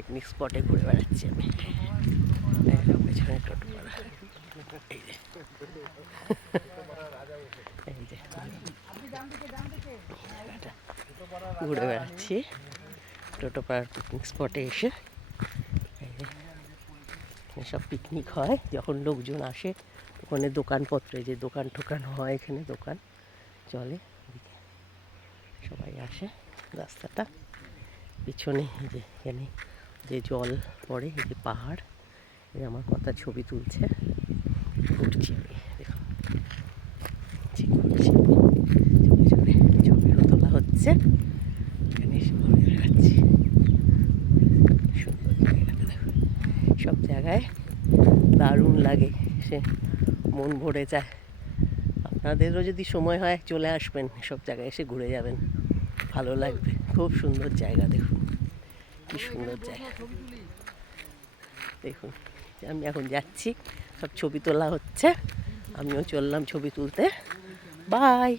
Picnic স্পটে ঘুরে বেড়াচ্ছি আমি। পেছনে টোটোপাড়া, এই যে এই যে ঘুরে বেড়াচ্ছি টোটোপাড়ার পিকনিক স্পটে এসে। সব পিকনিক হয় যখন লোকজন আসে, ওখানে দোকানপত্র, যে দোকান টোকান হয়, এখানে দোকান চলে, সবাই আসে। রাস্তাটা পিছনে এই যে এখানে যে জল পড়ে, এই যে পাহাড়, এই আমার কথা ছবি তুলছে, ঘুরছি আমি, দেখুন ঘুরছি পিছনে, ছবিও তোলা হচ্ছে। এখানে এসে ঘুরে বেড়াচ্ছি, সুন্দর জায়গাটা দেখুন। সব জায়গায় দারুণ লাগে, সে মন ভরে যায়। আপনাদেরও যদি সময় হয় চলে আসবেন, সব জায়গায় এসে ঘুরে যাবেন, ভালো লাগবে। খুব সুন্দর জায়গা, দেখুন কি সুন্দর জায়গা। দেখুন আমি এখন যাচ্ছি, সব ছবি তোলা হচ্ছে, আমিও চললাম ছবি তুলতে। বাই।